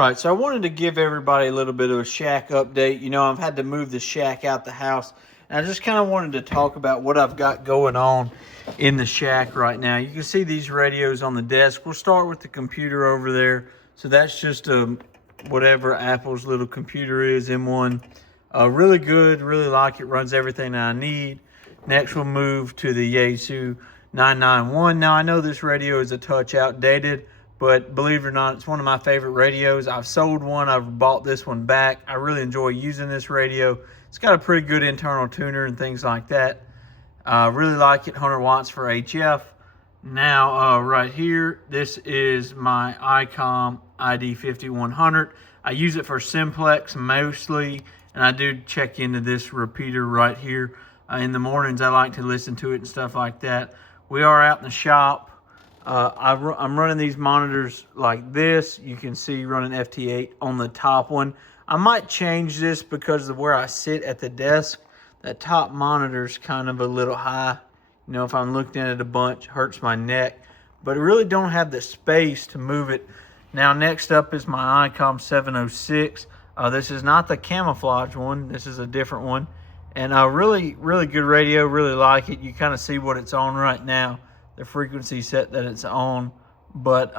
All right, so I wanted to give everybody a little bit of a shack update. You know, I've had to move the shack out the house, and I just kind of wanted to talk about what I've got going on in the shack right now. You can see these radios on the desk. We'll start with the computer over there. So that's just whatever Apple's little computer is, M1. Really good, really like it, runs everything that I need. Next, we'll move to the Yaesu 991. Now, I know this radio is a touch outdated, but believe it or not, it's one of my favorite radios. I've sold one. I've bought this one back. I really enjoy using this radio. It's got a pretty good internal tuner and things like that. Really like it. 100 watts for HF. Now, right here, this is my ICOM ID5100. I use it for simplex mostly, and I do check into this repeater right here. In the mornings, I like to listen to it and stuff like that. We are out in the shop. I'm running these monitors like this. You can see running FT8 on the top one. I might change this because of where I sit at the desk. That top monitor's kind of a little high. You know, if I'm looking at it a bunch, hurts my neck. But I really don't have the space to move it. Now, next up is my ICOM 706. This is not the camouflage one. This is a different one. And really, really good radio. Really like it. You kind of see what it's on right now. The frequency set that it's on, but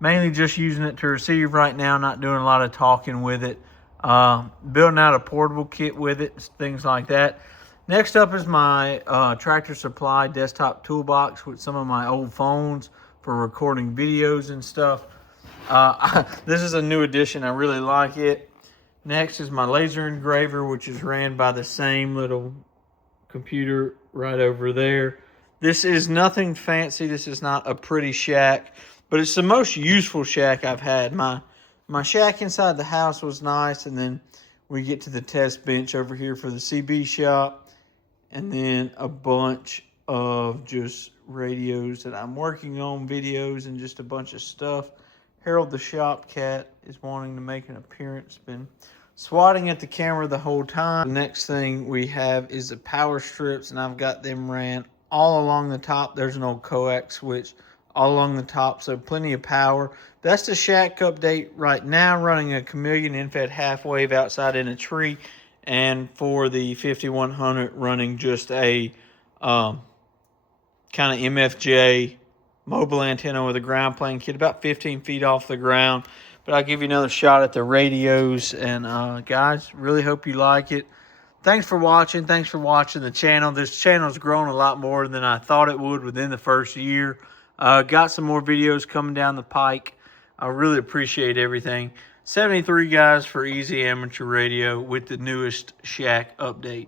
mainly just using it to receive right now, not doing a lot of talking with it. Building out a portable kit with it, things like that. Next up is my Tractor Supply desktop toolbox with some of my old phones for recording videos and stuff. This is a new addition. I really like it. Next is my laser engraver, which is ran by the same little computer right over there. This is nothing fancy. This is not a pretty shack, but it's the most useful shack I've had. My shack inside the house was nice, and then we get to the test bench over here for the CB shop, and then a bunch of just radios that I'm working on, videos, and just a bunch of stuff. Harold the shop cat is wanting to make an appearance. Been swatting at the camera the whole time. The next thing we have is the power strips, and I've got them ran all along the top. There's an old coax switch all along the top, so plenty of power. That's the shack update right now, running a Chameleon infed half wave outside in a tree, and for the 5100 running just a kind of MFJ mobile antenna with a ground plane kit, about 15 feet off the ground. But I'll give you another shot at the radios, and guys, really hope you like it. Thanks for watching. Thanks for watching the channel. This channel's grown a lot more than I thought it would within the first year. Got some more videos coming down the pike. I really appreciate everything. 73 guys for Easy Amateur Radio with the newest shack update.